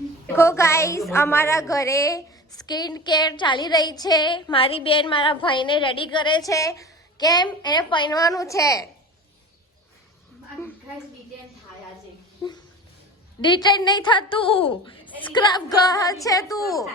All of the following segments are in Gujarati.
देखो गाइस અમારા ઘરે સ્કિન કેર ચાલી રહી છે. મારી બેન મારા ભાઈને રેડી કરે છે. કેમ એને પહેરવાનું છે. ડિટેન નહીં થતું. સ્ક્રબ ગર્લ છે તું.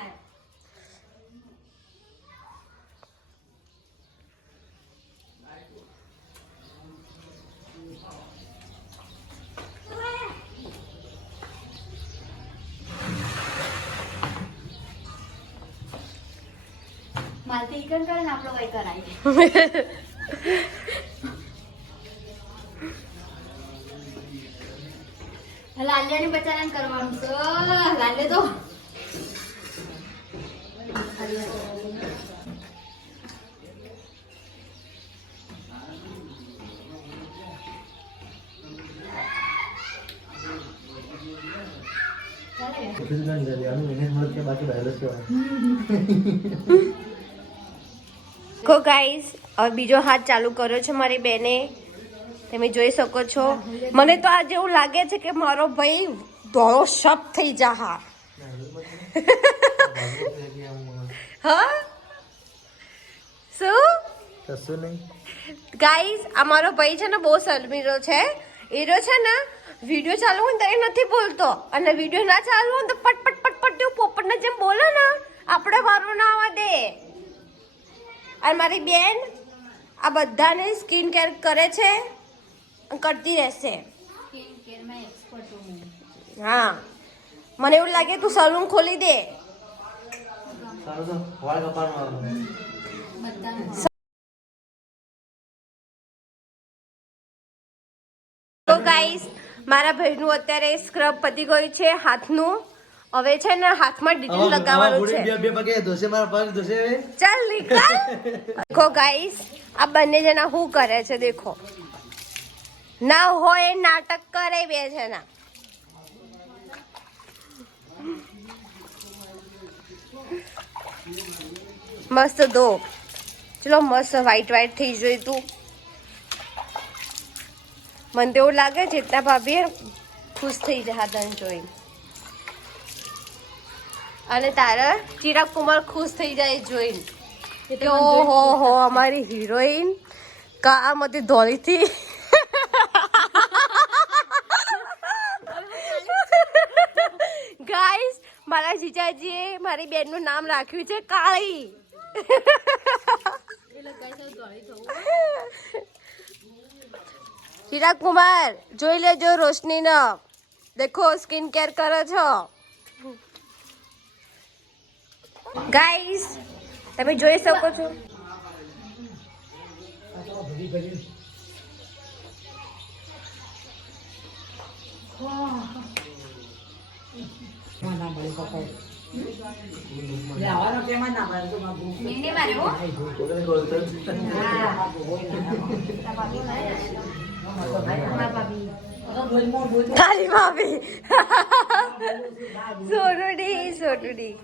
માલતી ઈકન કરે ને આપણો કઈ કરાય. લાલ્યાને બચારાને કરવાનું છે. લાલ્ય તો કો ગાઈસ હવે બીજો હાથ ચાલુ કર્યો છે મારી બેને. તમે જોઈ શકો છો. મને તો આજે એવું લાગે છે કે મારો ભાઈ ધોળો શપ થઈ જા. હા શું ગાઈસ અમારો ભાઈ છે ને બહુ શર્મીલો છે. એરો છે ને વિડીયો ચાલુ હોય ને તો નથી બોલતો, અને વિડીયો ના ચાલુ હોય તો પટ પટ પટ પટ એવું પોપટને જેમ બોલે ને આપણે વારો ના આવવા દે. અને મારી બેન આ બધાને સ્કિન કેર કરે છે, કરતી રહેશે. સ્કિન કેર માં એક્સપર્ટ હું. હા મને એવું લાગે તું સલૂન ખોલી દે. તો ગાઈસ મારા ભાઈનું અત્યારે સ્ક્રબ પતી ગયું છે હાથનું. હવે છે ને હાથમાં ડિટેલ લગાવવાનું છે. ચાલ નીકળ. દેખો ગાઈસ આ બંને જણા શું કરે છે. દેખો ના હોય નાટક કરે બે જણા. મસ્ત દો ચલો મસ્ત વ્હાઈટ વ્હાઈટ થઈ જોઈ તું. મને તો એવું લાગે જેટલા ભાભી ખુશ થઈ જાય તને જોઈને. અને તારા ચિરાગ કુમાર ખુશ થઈ જાય જોઈને કે ઓહો હો અમારી હિરોઈન કામથી ધોળી થી. ગાઈસ મારા જીજાજીએ મારી બેનનું નામ રાખ્યું છે કાળી. ચિરાગ કુમાર જોઈ લેજો રોશની ને. દેખો સ્કિન કેર કરો છો ગાઈસ તમે જોઈ શકો છો. કાલી ભાભી સોનુડી સોનુડી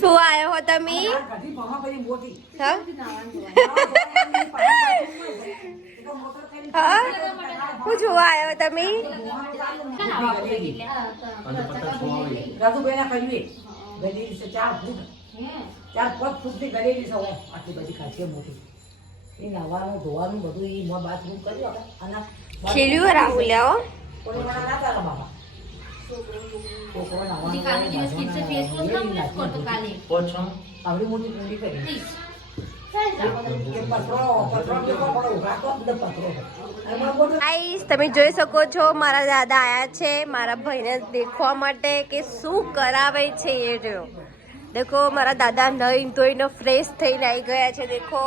શું આવ્યો હો તમે. હું જોવા આવ્યો તમે. ખેલ્યું રાહુલ આવો. તમે જોઈ શકો છો મારા દાદા આયા છે મારા ભાઈને દેખવા માટે કે શું કરાવે છે એ રહ્યો. દેખો મારા દાદા નહીં ધોઈને ફ્રેશ થઈને આવી ગયા છે. દેખો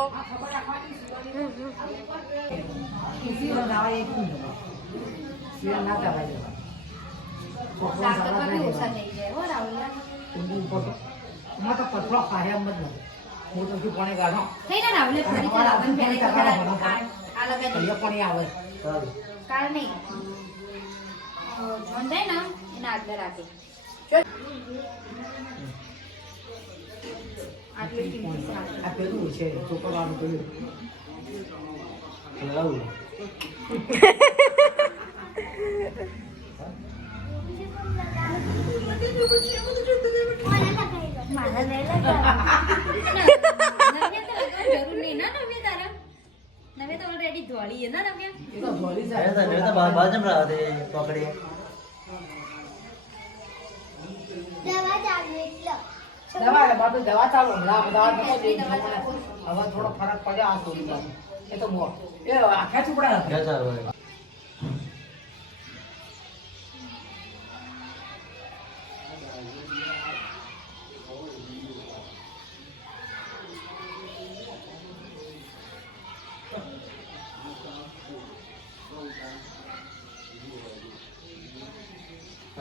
જરૂર નહીં ના નવ્ય તારા નવ્ય તો ઓલરેડી ધોળી છે ના નવ્ય એ તો ભોળી જાય. મેં તો બાજમ રહા દે પકડી દવા લે બાપુ દવા ચાલુ હમણાં દવા નતો દે હવે થોડો ફરક પડ્યો આ થોડી એ તો બો એ આખા ચૂપડા હતા. ક્યાં ચાલુ હોય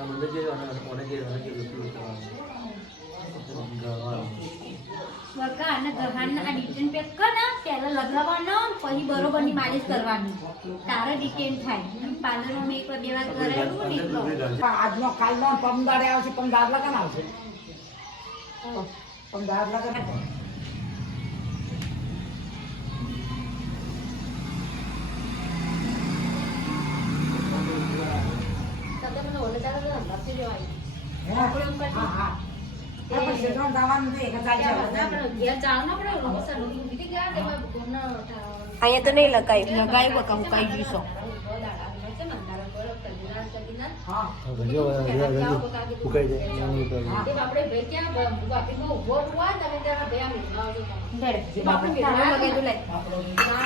મંદિર જે બકા અને ગહાણ આ ડિટેન પેક કર ને પહેલા લગાવવાનો પછી બરોબરની માલિશ કરવાની તારે ડિટેન થાય પાર્લરમાં મેં એક વાર બે વાર કરાવ્યું ને એટલો પણ આજનો કાલનો પમદાડે આવશે પમદાડ લગન આવશે પમદાડ લગન તમે મને ઓલે ચાલો તો લખી દેવાય હા હા પણ શેતરામ દાવાનું છે એક ચાલ આપણે ઘેર ચાલ ના પડે લોસા લોકો બીટી ગયા તેમાં કોનો અહીંયા તો નહીં લગાવ્યું લગાવ્યું બકા મુકાઈ જઈશો હા ઉકાઈ જાય આપણે ભાઈ ક્યાં વાપીમાં ઉભો હોય તમે ત્યાં બે મિનિટ આવજો તારું લગાવ્યું લાય